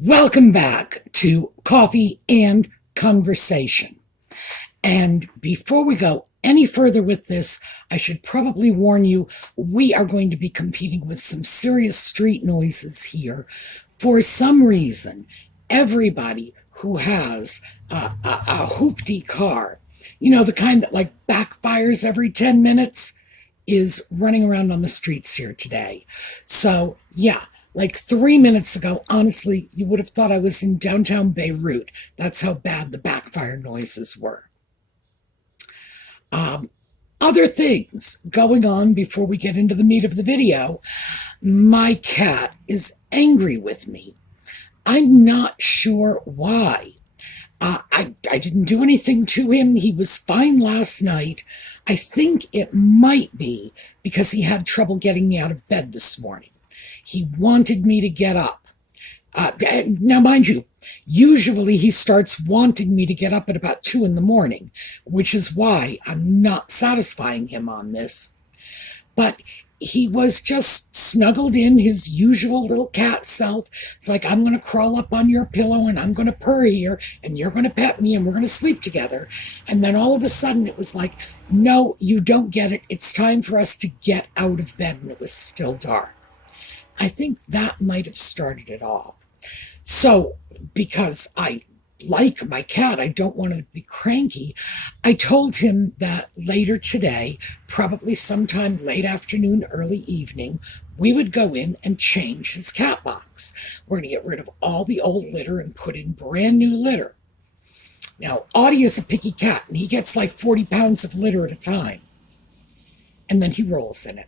Welcome back to Coffee and Conversation. And before we go any further with this, I should probably warn you, we are going to be competing with some serious street noises here. For some reason, everybody who has a hoopty car, you know, the kind that like backfires every 10 minutes, is running around on the streets here today. So, yeah, like 3 minutes ago, honestly, you would have thought I was in downtown Beirut. That's how bad the backfire noises were. Other things going on before we get into the meat of the video. My cat is angry with me. I'm not sure why. I didn't do anything to him. He was fine last night. I think it might be because he had trouble getting me out of bed this morning. He wanted me to get up. Now, mind you, usually he starts wanting me to get up at about 2 in the morning, which is why I'm not satisfying him on this. But he was just snuggled in his usual little cat self. It's like, I'm going to crawl up on your pillow and I'm going to purr here and you're going to pet me and we're going to sleep together. And then all of a sudden it was like, no, you don't get it. It's time for us to get out of bed. And it was still dark. I think that might have started it off. So, because I like my cat, I don't want to be cranky, I told him that later today, probably sometime late afternoon, early evening, we would go in and change his cat box. We're going to get rid of all the old litter and put in brand new litter. Now, Audie is a picky cat, and he gets like 40 pounds of litter at a time. And then he rolls in it.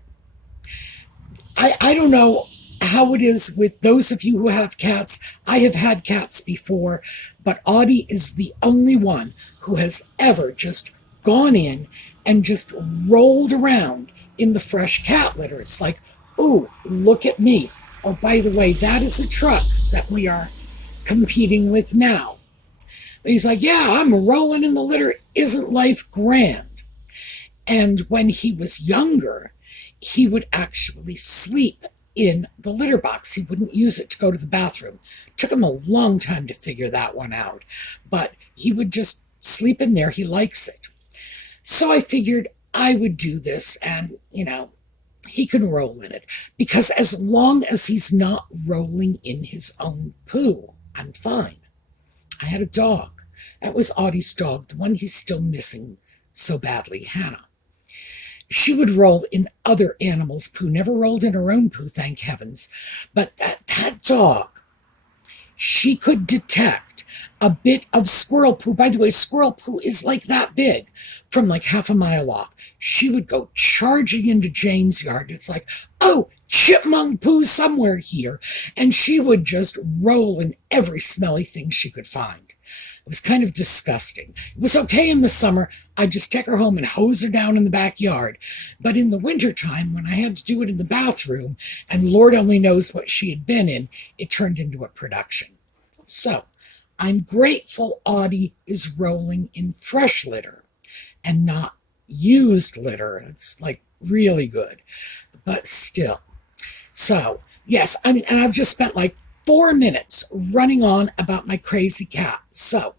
I don't know how it is with those of you who have cats. I have had cats before, but Audie is the only one who has ever just gone in and just rolled around in the fresh cat litter. It's like, oh, look at me. Oh, by the way, that is a truck that we are competing with now. But he's like, yeah, I'm rolling in the litter. Isn't life grand? And when he was younger, he would actually sleep in the litter box. He wouldn't use it to go to the bathroom. It took him a long time to figure that one out, but he would just sleep in there. He likes it. So I figured I would do this and, he can roll in it, because as long as he's not rolling in his own poo, I'm fine. I had a dog. That was Audie's dog, the one he's still missing so badly, Hannah. She would roll in other animals' poo, never rolled in her own poo, thank heavens. But that dog, she could detect a bit of squirrel poo. By the way, squirrel poo is like that big, from like half a mile off. She would go charging into Jane's yard. It's like, oh, chipmunk poo somewhere here. And she would just roll in every smelly thing she could find. It was kind of disgusting. It was okay in the summer. I'd just take her home and hose her down in the backyard. But in the wintertime, when I had to do it in the bathroom, and Lord only knows what she had been in, it turned into a production. So, I'm grateful Audie is rolling in fresh litter and not used litter. It's like really good. But still. So, yes, and I've just spent like 4 minutes running on about my crazy cat. So,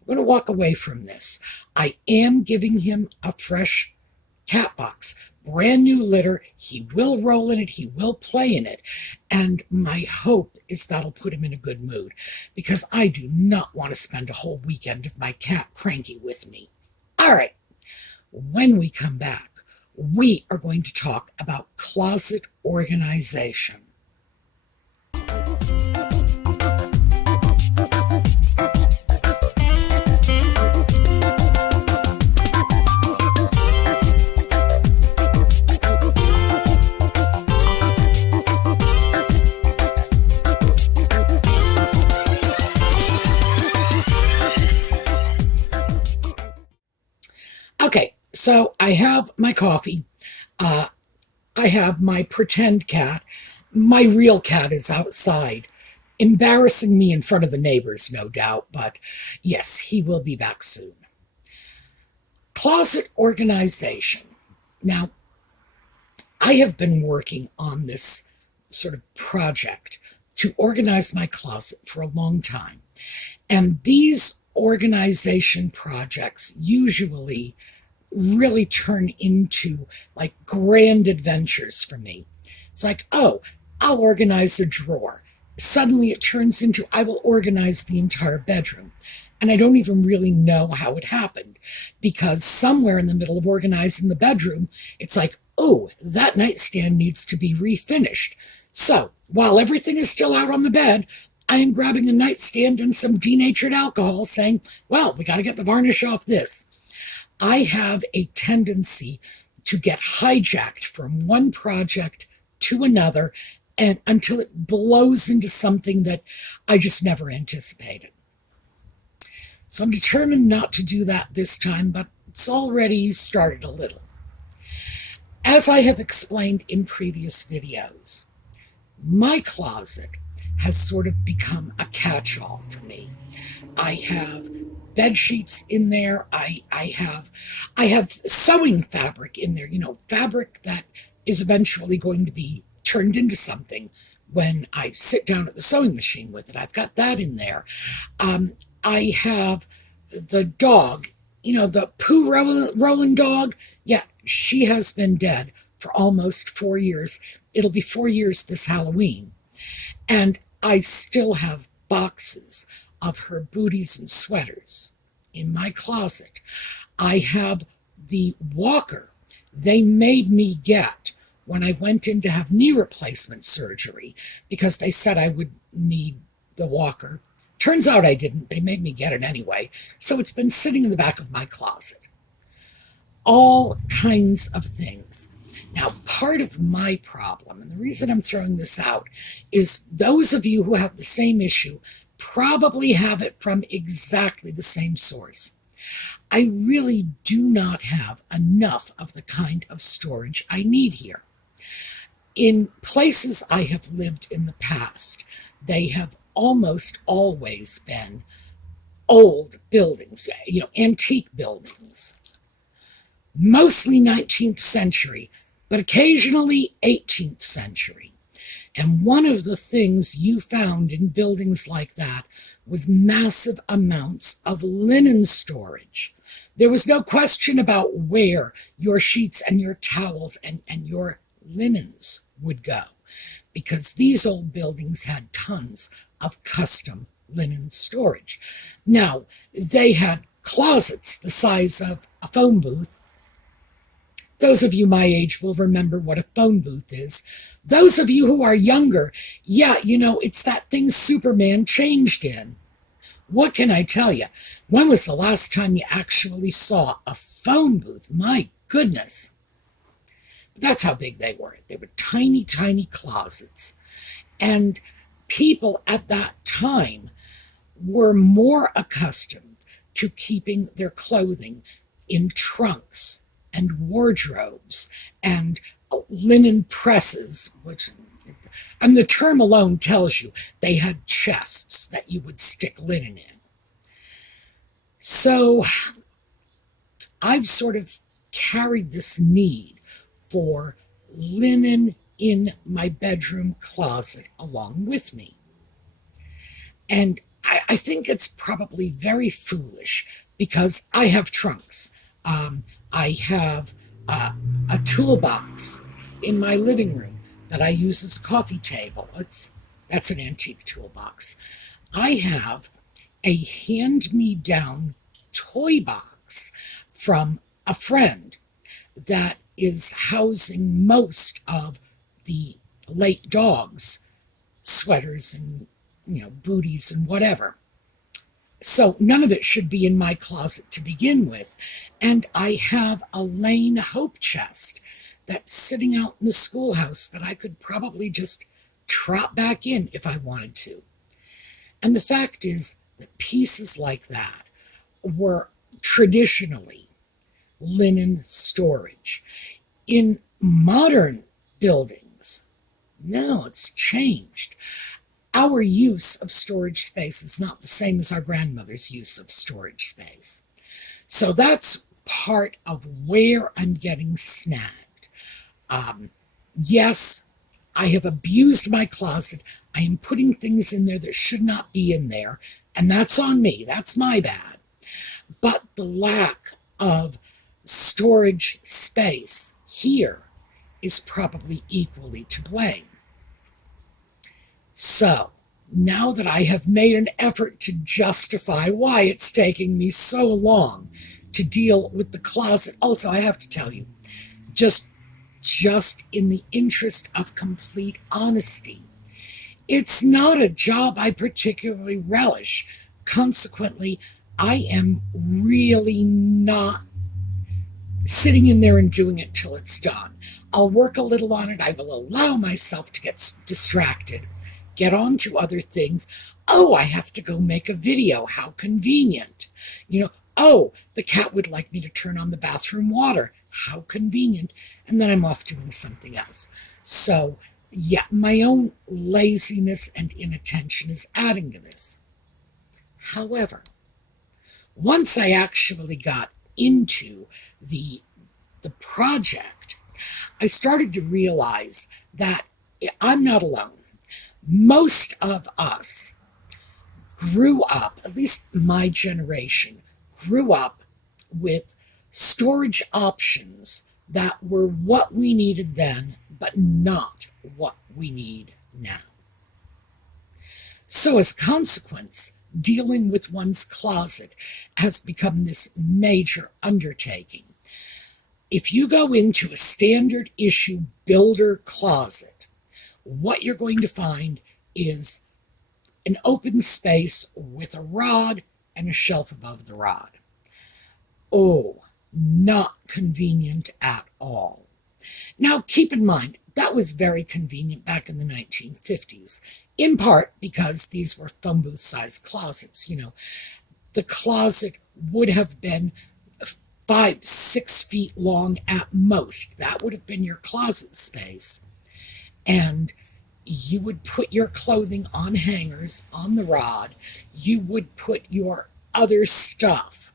I'm going to walk away from this. I am giving him a fresh cat box, brand new litter. He will roll in it. He will play in it. And my hope is that'll put him in a good mood, because I do not want to spend a whole weekend of my cat cranky with me. All right. When we come back, we are going to talk about closet organization. Okay, so I have my coffee. I have my pretend cat. My real cat is outside, embarrassing me in front of the neighbors, no doubt. But yes, he will be back soon. Closet organization. Now, I have been working on this sort of project to organize my closet for a long time. And these organization projects usually really turn into like grand adventures for me. It's like, oh, I'll organize a drawer. Suddenly it turns into I will organize the entire bedroom. And I don't even really know how it happened, because somewhere in the middle of organizing the bedroom, it's like, oh, that nightstand needs to be refinished. So while everything is still out on the bed, I am grabbing a nightstand and some denatured alcohol saying, well, we got to get the varnish off this. I have a tendency to get hijacked from one project to another, and until it blows into something that I just never anticipated. So I'm determined not to do that this time, but it's already started a little. As I have explained in previous videos, my closet has sort of become a catch-all for me. I have bed sheets in there. I have sewing fabric in there, fabric that is eventually going to be turned into something when I sit down at the sewing machine with it. I've got that in there. I have the dog, the poo rolling dog. Yeah, she has been dead for almost 4 years. It'll be 4 years this Halloween. And I still have boxes of her booties and sweaters in my closet. I have the walker they made me get when I went in to have knee replacement surgery, because they said I would need the walker. Turns out I didn't. They made me get it anyway. So it's been sitting in the back of my closet. All kinds of things. Now, part of my problem, and the reason I'm throwing this out, is those of you who have the same issue probably have it from exactly the same source. I really do not have enough of the kind of storage I need here. In places I have lived in the past, they have almost always been old buildings, antique buildings. Mostly 19th century, but occasionally 18th century. And one of the things you found in buildings like that was massive amounts of linen storage. There was no question about where your sheets and your towels and your linens would go, because these old buildings had tons of custom linen storage. Now, they had closets the size of a phone booth. Those of you my age will remember what a phone booth is. Those of you who are younger, it's that thing Superman changed in. What can I tell you? When was the last time you actually saw a phone booth? My goodness. But that's how big they were. They were tiny, tiny closets. And people at that time were more accustomed to keeping their clothing in trunks and wardrobes and linen presses, and the term alone tells you they had chests that you would stick linen in. So I've sort of carried this need for linen in my bedroom closet along with me. And I think it's probably very foolish, because I have trunks. I have a toolbox in my living room that I use as a coffee table. That's an antique toolbox. I have a hand-me-down toy box from a friend that is housing most of the late dog's sweaters and booties and whatever. So none of it should be in my closet to begin with. And I have a Lane Hope chest that's sitting out in the schoolhouse that I could probably just trot back in if I wanted to. And the fact is that pieces like that were traditionally linen storage. In modern buildings, now it's changed. Our use of storage space is not the same as our grandmother's use of storage space. So that's part of where I'm getting snagged. Yes, I have abused my closet. I am putting things in there that should not be in there, and that's on me. That's my bad. But the lack of storage space here is probably equally to blame. So, now that I have made an effort to justify why it's taking me so long to deal with the closet, also I have to tell you, just in the interest of complete honesty, it's not a job I particularly relish. Consequently, I am really not sitting in there and doing it till it's done. I'll work a little on it. I will allow myself to get distracted, get on to other things. Oh, I have to go make a video. How convenient. Oh, the cat would like me to turn on the bathroom water. How convenient. And then I'm off doing something else. So, yeah, my own laziness and inattention is adding to this. However, once I actually got into the project, I started to realize that I'm not alone. Most of us grew up, at least my generation, grew up with storage options that were what we needed then, but not what we need now. So as a consequence, dealing with one's closet has become this major undertaking. If you go into a standard issue builder closet, what you're going to find is an open space with a rod and a shelf above the rod. Oh, not convenient at all. Now, keep in mind, that was very convenient back in the 1950s, in part because these were phone booth-sized closets. The closet would have been 5-6 feet long at most. That would have been your closet space. And you would put your clothing on hangers on the rod. You would put your other stuff.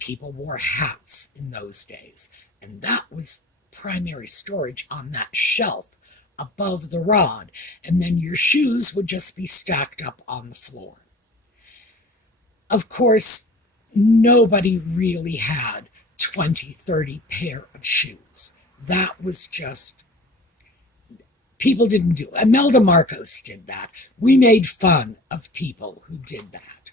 People wore hats in those days, and that was primary storage on that shelf above the rod, and then your shoes would just be stacked up on the floor. Of course, nobody really had 20, 30 pair of shoes. That was just, people didn't do it. Imelda Marcos did that. We made fun of people who did that.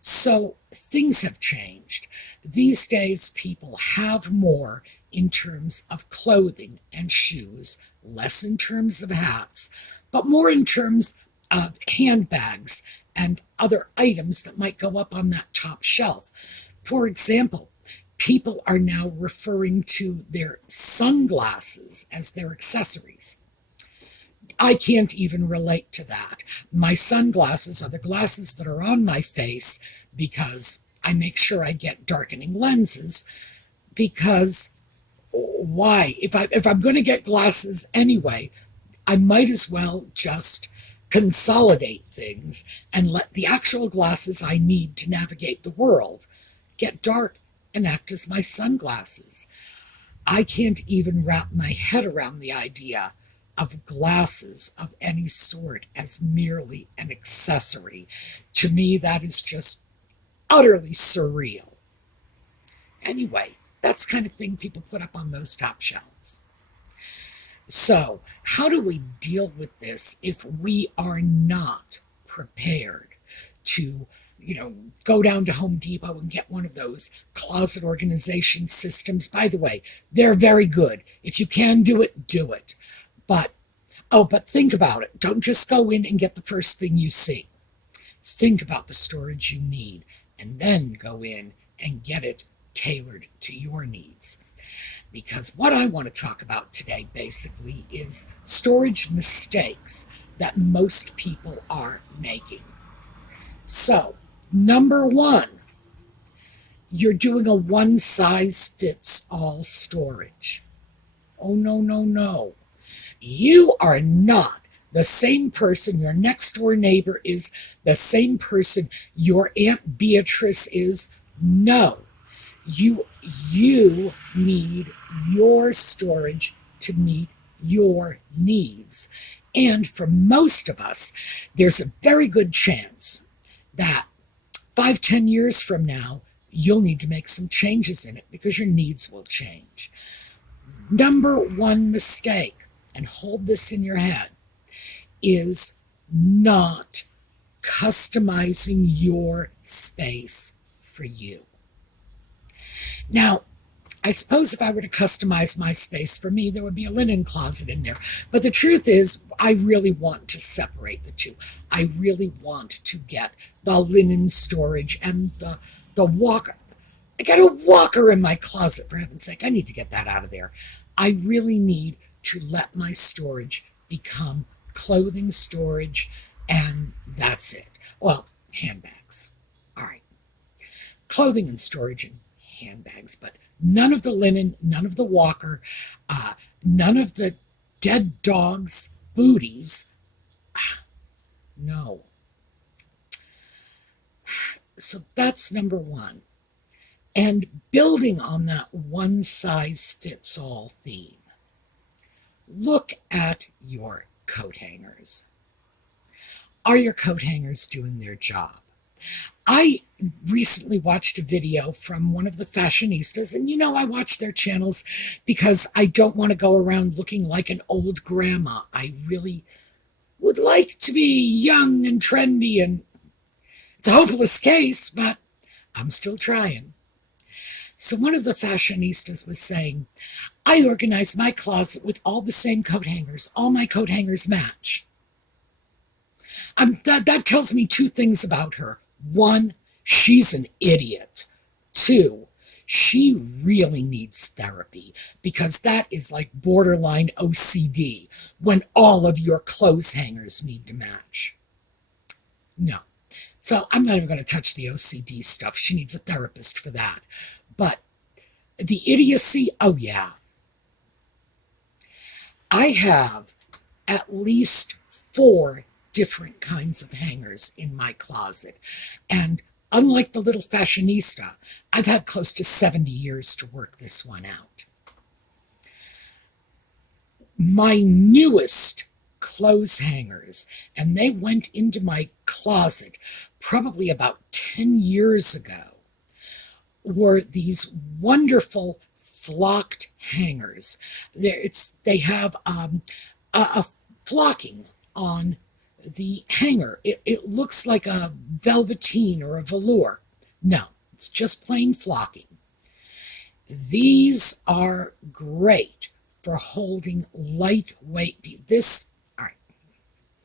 So things have changed. These days, people have more in terms of clothing and shoes, less in terms of hats, but more in terms of handbags and other items that might go up on that top shelf. For example, people are now referring to their sunglasses as their accessories. I can't even relate to that. My sunglasses are the glasses that are on my face because I make sure I get darkening lenses, because why? If I'm going to get glasses anyway, I might as well just consolidate things and let the actual glasses I need to navigate the world get dark and act as my sunglasses. I can't even wrap my head around the idea of glasses of any sort as merely an accessory. To me, that is just utterly surreal. Anyway, that's the kind of thing people put up on those top shelves. So, how do we deal with this if we are not prepared to, go down to Home Depot and get one of those closet organization systems? By the way, they're very good. If you can do it, do it. But think about it. Don't just go in and get the first thing you see. Think about the storage you need, and then go in and get it tailored to your needs. Because what I want to talk about today basically is storage mistakes that most people are making. So, number one, you're doing a one-size-fits-all storage. Oh, no, no, no. You are not the same person your next-door neighbor is, the same person your Aunt Beatrice is. No. You need your storage to meet your needs. And for most of us, there's a very good chance that 5, 10 years from now, you'll need to make some changes in it because your needs will change. Number one mistake, and hold this in your head, is not customizing your space for you. Now, I suppose if I were to customize my space for me, there would be a linen closet in there. But the truth is, I really want to separate the two. I really want to get the linen storage and the walker. I got a walker in my closet, for heaven's sake. I need to get that out of there. I really need to let my storage become clothing storage, and that's it. Well, handbags. All right. Clothing and storage and handbags, but none of the linen, none of the walker, none of the dead dog's booties. No. So that's number one. And building on that one-size-fits-all theme, look at your coat hangers. Are your coat hangers doing their job? I recently watched a video from one of the fashionistas, and I watch their channels because I don't want to go around looking like an old grandma. I really would like to be young and trendy, and it's a hopeless case, but I'm still trying. So one of the fashionistas was saying, I organize my closet with all the same coat hangers. All my coat hangers match. That tells me two things about her. One, she's an idiot. Two, she really needs therapy because that is like borderline OCD when all of your clothes hangers need to match. No. So I'm not even going to touch the OCD stuff. She needs a therapist for that. But the idiocy, oh yeah. I have at least 4 different kinds of hangers in my closet. And unlike the little fashionista, I've had close to 70 years to work this one out. My newest clothes hangers, and they went into my closet probably about 10 years ago, were these wonderful flocked hangers. They have a flocking on the hanger. It looks like a velveteen or a velour. No, it's just plain flocking. These are great for holding lightweight. All right,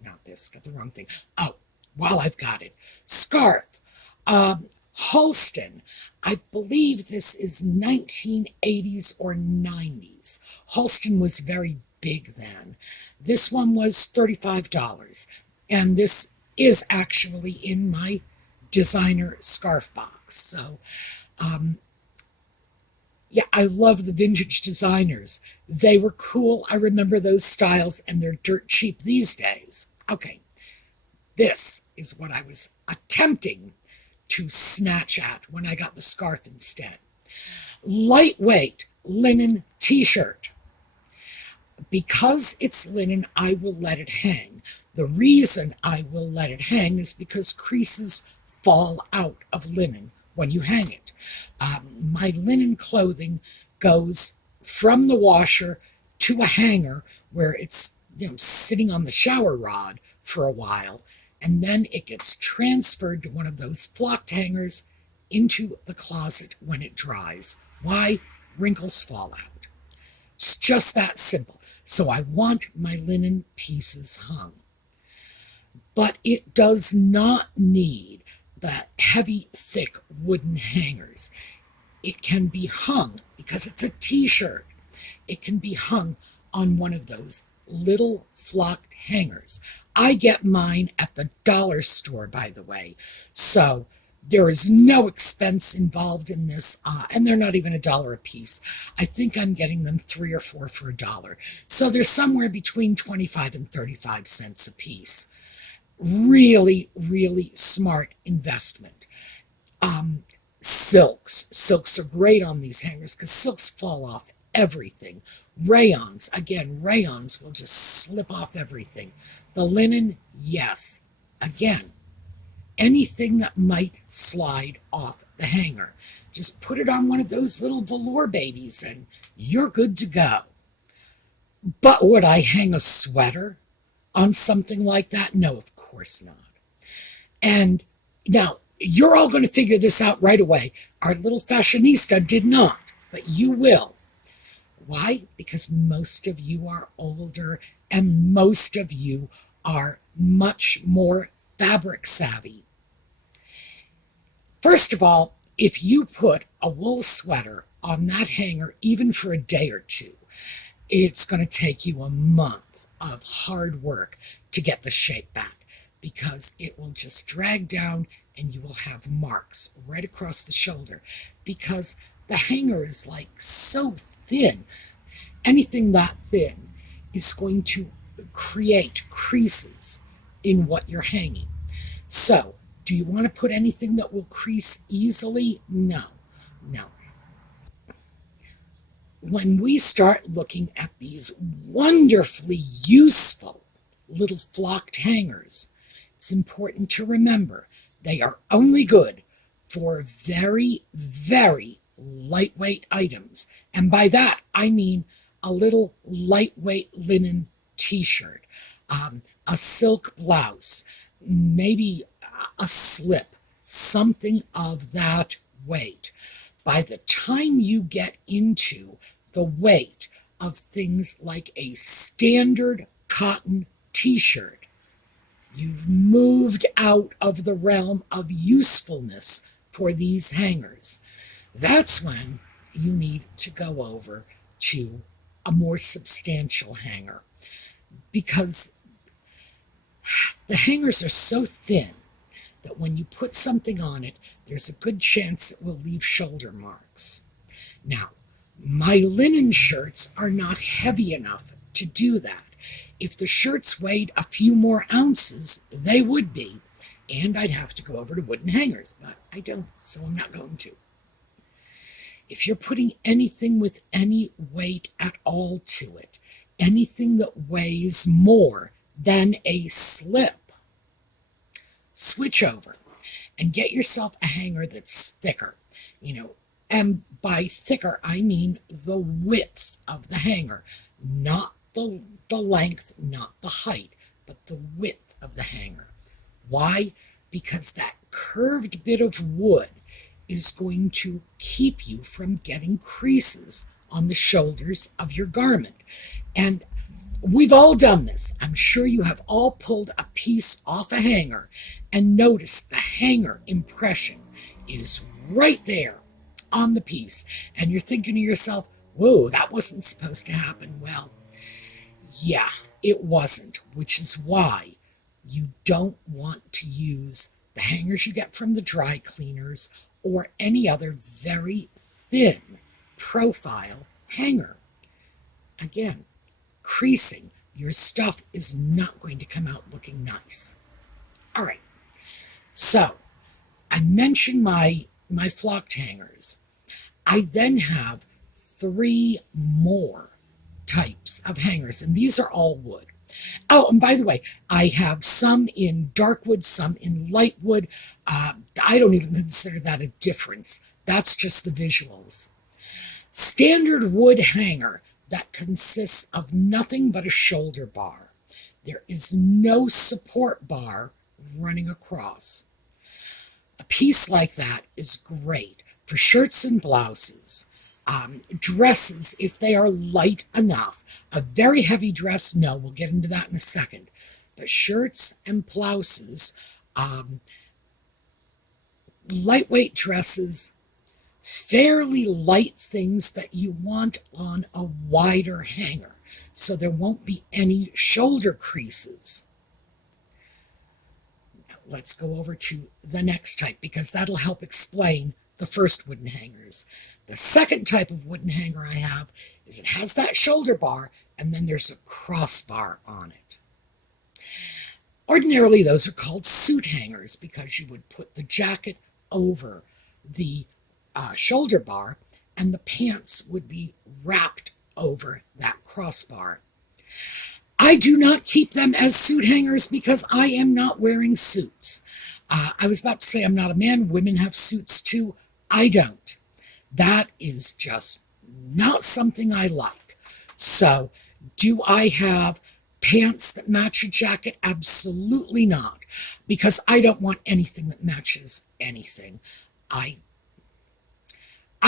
not this, got the wrong thing. Oh, while I've got it, scarf. Halston. I believe this is 1980s or 90s. Halston was very big then. This one was $35, and this is actually in my designer scarf box. So, yeah, I love the vintage designers. They were cool. I remember those styles, and they're dirt cheap these days. Okay, this is what I was attempting to snatch at when I got the scarf instead. Lightweight linen t-shirt. Because it's linen, I will let it hang. The reason I will let it hang is because creases fall out of linen when you hang it. My linen clothing goes from the washer to a hanger where it's sitting on the shower rod for a while, and then it gets transferred to one of those flocked hangers into the closet when it dries. Why? Wrinkles fall out. It's just that simple. So I want my linen pieces hung. But it does not need the heavy, thick wooden hangers. It can be hung, because it's a t-shirt, it can be hung on one of those little flocked hangers. I get mine at the dollar store, by the way. So there is no expense involved in this, and they're not even $1 a piece. I think I'm getting them 3 or 4 for $1. So they're somewhere between 25 and 35 cents a piece. Really, really smart investment. Silks are great on these hangers because silks fall off everything. Rayons, again, rayons will just slip off everything. The linen, yes. Again, anything that might slide off the hanger. Just put it on one of those little velour babies and you're good to go. But would I hang a sweater on something like that? No, of course not. And now, you're all going to figure this out right away. Our little fashionista did not, but you will. Why? Because most of you are older and most of you are much more fabric savvy. First of all, if you put a wool sweater on that hanger, even for a day or two, it's going to take you a month of hard work to get the shape back because it will just drag down and you will have marks right across the shoulder because the hanger is like so thin. Anything that thin is going to create creases in what you're hanging. So, do you want to put anything that will crease easily? No, no. When we start looking at these wonderfully useful little flocked hangers, it's important to remember they are only good for very, very lightweight items. And by that, I mean a little lightweight linen t-shirt, a silk blouse, maybe a slip, something of that weight. By the time you get into the weight of things like a standard cotton t-shirt, you've moved out of the realm of usefulness for these hangers. That's when you need to go over to a more substantial hanger because the hangers are so thin that when you put something on it, there's a good chance it will leave shoulder marks. Now, my linen shirts are not heavy enough to do that. If the shirts weighed a few more ounces, they would be, and I'd have to go over to wooden hangers, but I don't, so I'm not going to. If you're putting anything with any weight at all to it, anything that weighs more than a slip, switch over and get yourself a hanger that's thicker, and by thicker, I mean the width of the hanger, not the length, not the height, but the width of the hanger. Why? Because that curved bit of wood is going to keep you from getting creases on the shoulders of your garment. And we've all done this. I'm sure you have all pulled a piece off a hanger and noticed the hanger impression is right there on the piece. And you're thinking to yourself, whoa, that wasn't supposed to happen. Well, yeah, it wasn't, which is why you don't want to use the hangers you get from the dry cleaners or any other very thin profile hanger. Again, creasing, your stuff is not going to come out looking nice. All right, so I mentioned my flocked hangers. I then have 3 more types of hangers, and these are all wood. Oh, and by the way, I have some in dark wood, some in light wood. I don't even consider that a difference. That's just the visuals. Standard wood hanger that consists of nothing but a shoulder bar. There is no support bar running across. A piece like that is great for shirts and blouses. Dresses, if they are light enough. A very heavy dress, no, we'll get into that in a second. But shirts and blouses, lightweight dresses, fairly light things that you want on a wider hanger, so there won't be any shoulder creases. Now, let's go over to the next type, because that'll help explain the first wooden hangers. The second type of wooden hanger I have is it has that shoulder bar, and then there's a crossbar on it. Ordinarily, those are called suit hangers because you would put the jacket over the shoulder bar, and the pants would be wrapped over that crossbar. I do not keep them as suit hangers because I am not wearing suits. I was about to say I'm not a man. Women have suits too. I don't. That is just not something I like. So, do I have pants that match a jacket? Absolutely not. Because I don't want anything that matches anything. I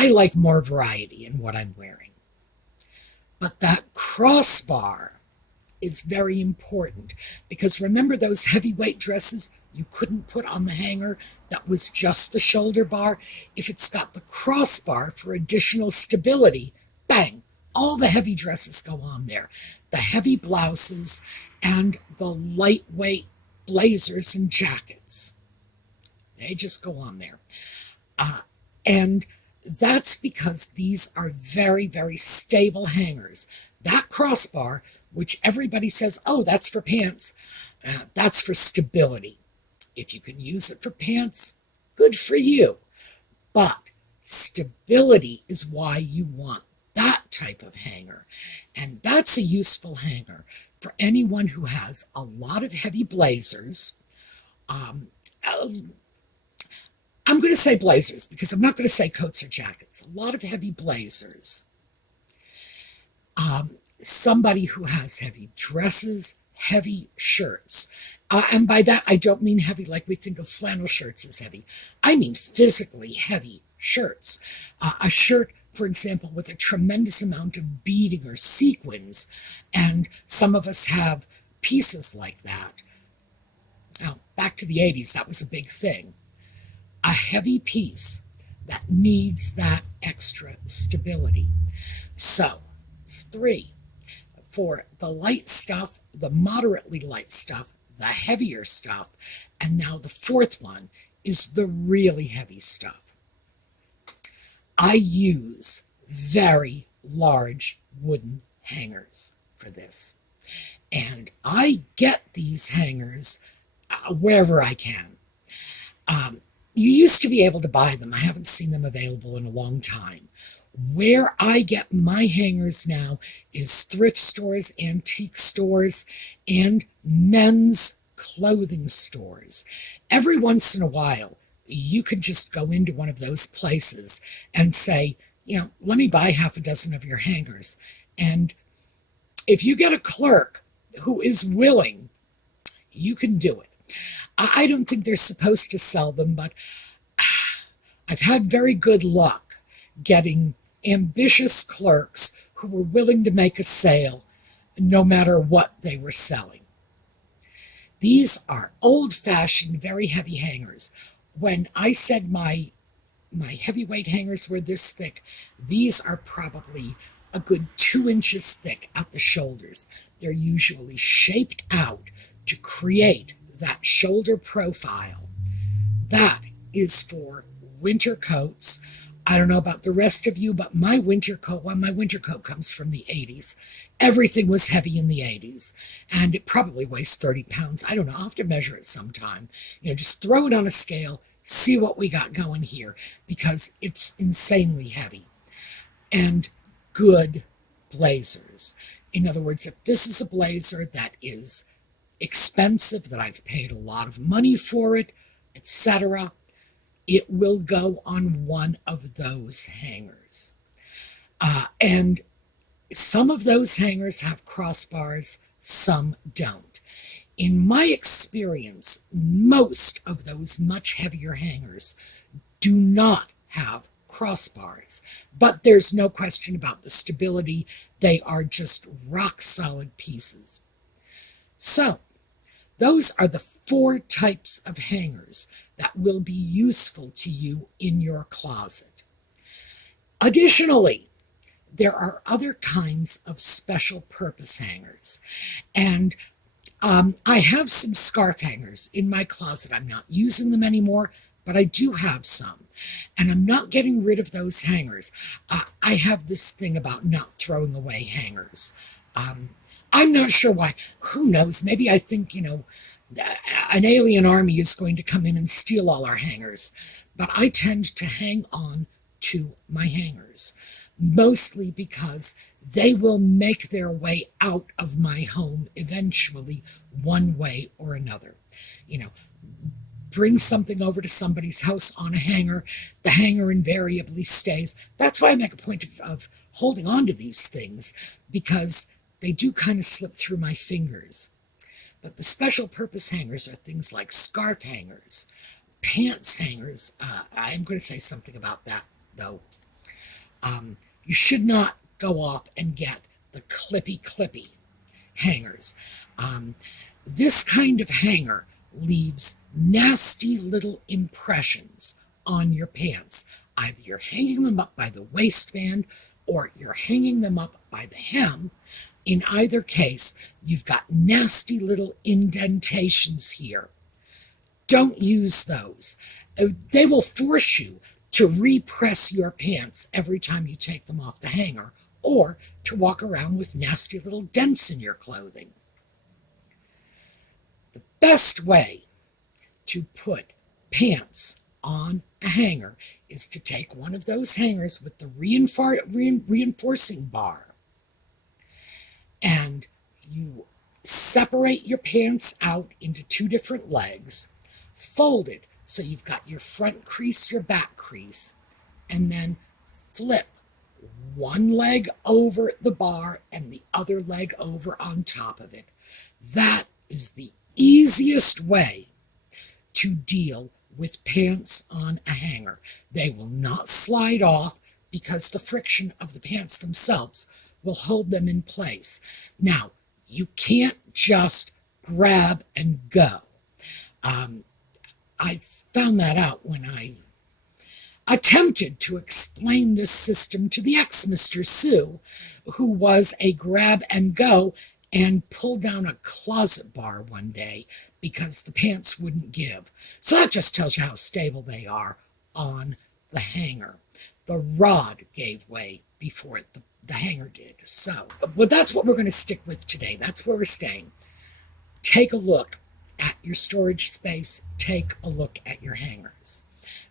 like more variety in what I'm wearing. But that crossbar is very important because remember those heavyweight dresses you couldn't put on the hanger that was just the shoulder bar? If it's got the crossbar for additional stability, bang, all the heavy dresses go on there. The heavy blouses and the lightweight blazers and jackets. They just go on there. And that's because these are very, very stable hangers. That crossbar, which everybody says, oh, that's for pants, that's for stability. If you can use it for pants, good for you. But stability is why you want that type of hanger. And that's a useful hanger for anyone who has a lot of heavy blazers. I'm going to say blazers because I'm not going to say coats or jackets. A lot of heavy blazers. Somebody who has heavy dresses, heavy shirts. And by that, I don't mean heavy like we think of flannel shirts as heavy. I mean physically heavy shirts. A shirt, for example, with a tremendous amount of beading or sequins. And some of us have pieces like that. Now, back to the 80s, that was a big thing. A heavy piece that needs that extra stability. So, it's 3. For the light stuff, the moderately light stuff, the heavier stuff, and now the 4th one is the really heavy stuff. I use very large wooden hangers for this. And I get these hangers wherever I can. You used to be able to buy them. I haven't seen them available in a long time. Where I get my hangers now is thrift stores, antique stores, and men's clothing stores. Every once in a while, you can just go into one of those places and say, let me buy half a dozen of your hangers. And if you get a clerk who is willing, you can do it. I don't think they're supposed to sell them, but I've had very good luck getting ambitious clerks who were willing to make a sale no matter what they were selling. These are old-fashioned, very heavy hangers. When I said my heavyweight hangers were this thick, these are probably a good 2 inches thick at the shoulders. They're usually shaped out to create that shoulder profile. That is for winter coats. I don't know about the rest of you, but my winter coat comes from the 80s. Everything was heavy in the 80s, and it probably weighs 30 pounds. I don't know. I'll have to measure it sometime. Just throw it on a scale, see what we got going here, because it's insanely heavy. And good blazers. In other words, if this is a blazer that is expensive, that I've paid a lot of money for it, etc., it will go on one of those hangers. And some of those hangers have crossbars, some don't. In my experience, most of those much heavier hangers do not have crossbars. But there's no question about the stability. They are just rock-solid pieces. So, those are the 4 types of hangers that will be useful to you in your closet. Additionally, there are other kinds of special purpose hangers. And I have some scarf hangers in my closet. I'm not using them anymore, but I do have some. And I'm not getting rid of those hangers. I have this thing about not throwing away hangers. I'm not sure why. Who knows? Maybe I think, an alien army is going to come in and steal all our hangers. But I tend to hang on to my hangers, mostly because they will make their way out of my home eventually, one way or another. You know, bring something over to somebody's house on a hanger, the hanger invariably stays. That's why I make a point of holding on to these things, because they do kind of slip through my fingers. But the special purpose hangers are things like scarf hangers, pants hangers. I'm going to say something about that, though. You should not go off and get the clippy hangers. This kind of hanger leaves nasty little impressions on your pants. Either you're hanging them up by the waistband or you're hanging them up by the hem. In either case, you've got nasty little indentations here. Don't use those. They will force you to repress your pants every time you take them off the hanger, or to walk around with nasty little dents in your clothing. The best way to put pants on a hanger is to take one of those hangers with the reinforcing bar, and you separate your pants out into two different legs, fold it so you've got your front crease, your back crease, and then flip one leg over the bar and the other leg over on top of it. That is the easiest way to deal with pants on a hanger. They will not slide off because the friction of the pants themselves will hold them in place. Now, you can't just grab and go. I found that out when I attempted to explain this system to the ex-Mr. Sue, who was a grab and go and pulled down a closet bar one day because the pants wouldn't give. So that just tells you how stable they are on the hanger. The rod gave way before the hanger did. So, well, that's what we're going to stick with today. That's where we're staying. Take a look at your storage space. Take a look at your hangers.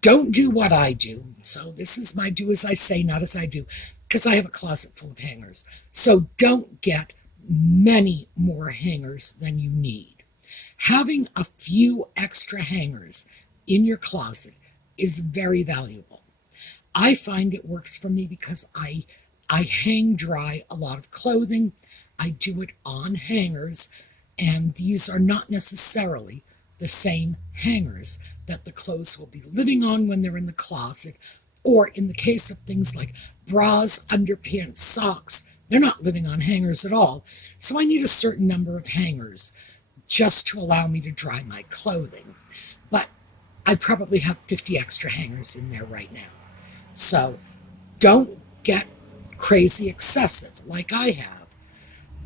Don't do what I do. So this is my do as I say, not as I do, because I have a closet full of hangers. So don't get many more hangers than you need. Having a few extra hangers in your closet is very valuable. I find it works for me because I hang dry a lot of clothing. I do it on hangers, and these are not necessarily the same hangers that the clothes will be living on when they're in the closet, or in the case of things like bras, underpants, socks, they're not living on hangers at all. So I need a certain number of hangers just to allow me to dry my clothing. But I probably have 50 extra hangers in there right now. So don't get crazy excessive like I have,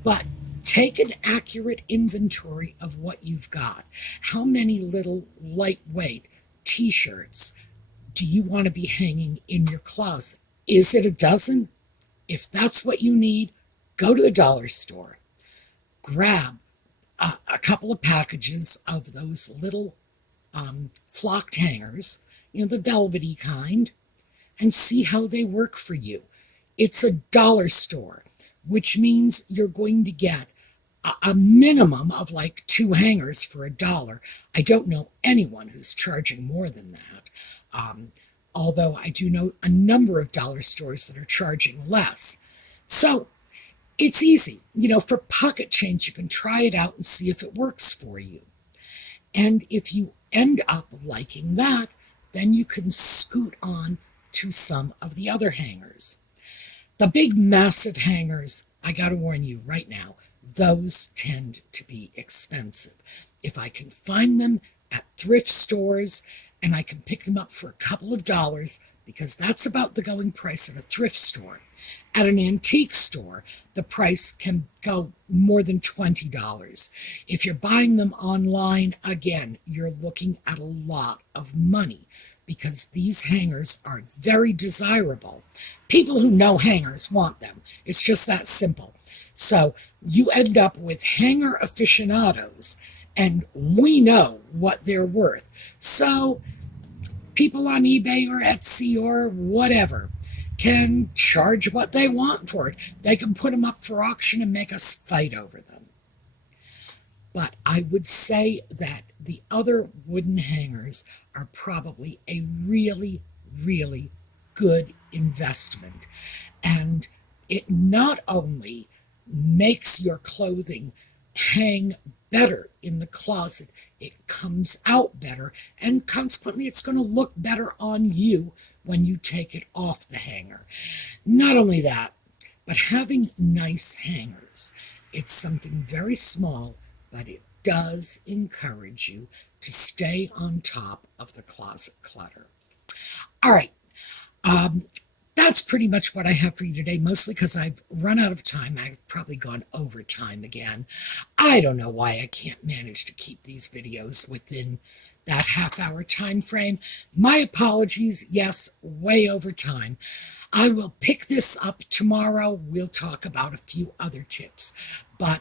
but take an accurate inventory of what you've got. How many little lightweight t-shirts do you want to be hanging in your closet? Is it a dozen? If that's what you need, go to the dollar store. Grab a couple of packages of those little flocked hangers, the velvety kind, and see how they work for you. It's a dollar store, which means you're going to get a minimum of like 2 hangers for $1. I don't know anyone who's charging more than that, although I do know a number of dollar stores that are charging less. So it's easy. For pocket change, you can try it out and see if it works for you. And if you end up liking that, then you can scoot on to some of the other hangers. The big, massive hangers, I got to warn you right now, those tend to be expensive. If I can find them at thrift stores and I can pick them up for a couple of dollars, because that's about the going price at a thrift store. At an antique store, the price can go more than $20. If you're buying them online, again, you're looking at a lot of money, because these hangers are very desirable. People who know hangers want them. It's just that simple. So you end up with hanger aficionados, and we know what they're worth. So people on eBay or Etsy or whatever can charge what they want for it. They can put them up for auction and make us fight over them. But I would say that the other wooden hangers are probably a really, really good investment. And it not only makes your clothing hang better in the closet, it comes out better, and consequently it's going to look better on you when you take it off the hanger. Not only that, but having nice hangers, it's something very small, but it does encourage you to stay on top of the closet clutter. All right. That's pretty much what I have for you today, mostly because I've run out of time. I've probably gone over time again. I don't know why I can't manage to keep these videos within that half-hour time frame. My apologies. Yes, way over time. I will pick this up tomorrow. We'll talk about a few other tips. But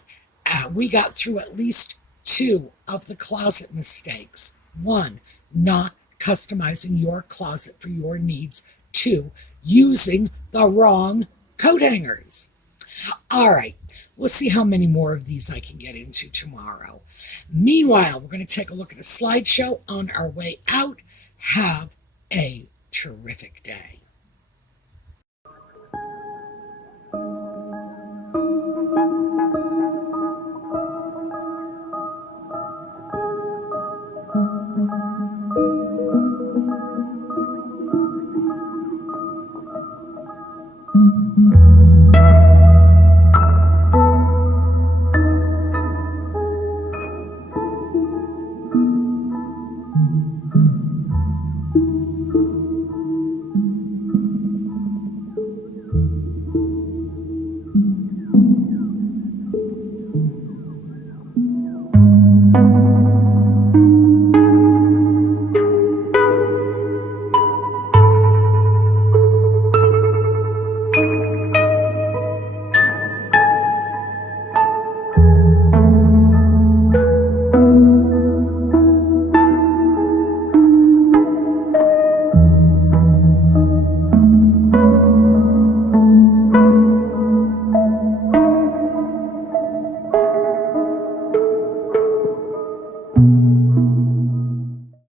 we got through at least 2 of the closet mistakes. 1, not customizing your closet for your needs. 2, using the wrong coat hangers. All right, we'll see how many more of these I can get into tomorrow. Meanwhile, we're going to take a look at a slideshow on our way out. Have a terrific day.